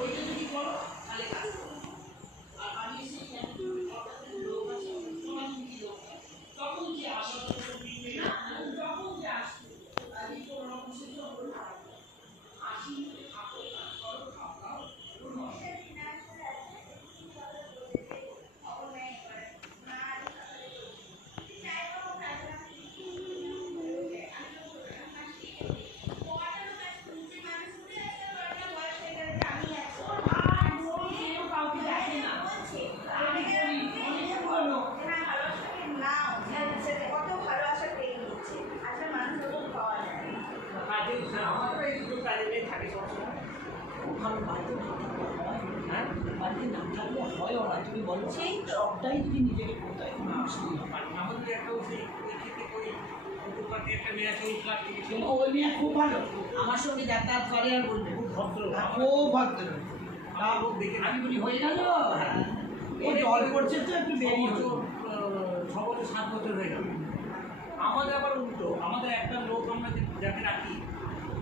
ওইটা যদি করো তাহলে কাজ করো। আর আমি এসে লোক আছে সমাজমুখী লোক, তখন যে আসবে না, যখন যে আসবে আমি কোনো রকম সেটা বলবো আসি থাকো কাজ করো খাও বাড়িতে না থাকলে হয় ওরা, তুমি বলো সেই সবটাই যদি নিজেকে করতে হয় আমাদের একটা ওই মেয়ে খুব ভালো, আমার সঙ্গে যাতায়াত করে আর বলবে খুব ভদ্র, খুব ভদ্র। আমি বলি হয়ে গেল, ও জল পড়ছে তো একটু বেরিয়ে 6 বছর 7 বছর হয়ে গেল। আমাদের আবার উল্টো, আমাদের একটা লোক আমরা যাকে রাখি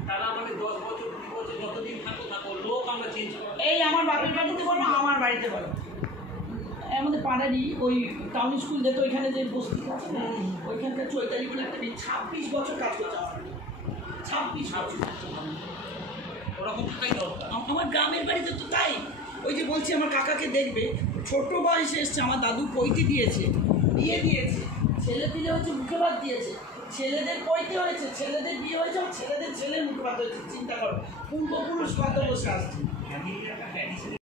তারা আমাদের 10 বছর 20 বছর যতদিন থাকো লোক আমরা চেঞ্জ করি। এই আমার বাপের বাড়িতে বলো, আমার বাড়িতে বলো, আমাদের পাড়ারই ওই টাউন স্কুল যেত, ওইখানে যে বস্তি আছে না, ওইখানকার চৈতালি বলে একটা 26 বছর কাজ করছে, 26 বছর ওরকম থাকাই দরকার। আমার গ্রামের বাড়িতে তো তাই, ওই যে বলছি আমার কাকাকে দেখবে, ছোট বয়সে এসছে, আমার দাদু পৈতে দিয়েছে, বিয়ে দিয়েছে, ছেলে পিলে হচ্ছে মুখে ভাত দিয়েছে, ছেলেদের পৈতে হয়েছে, ছেলেদের বিয়ে হয়েছে, ছেলেদের ছেলের মুখে ভাত হয়েছে। চিন্তা করো, পূর্বপুরুষ কত বসে আসছে।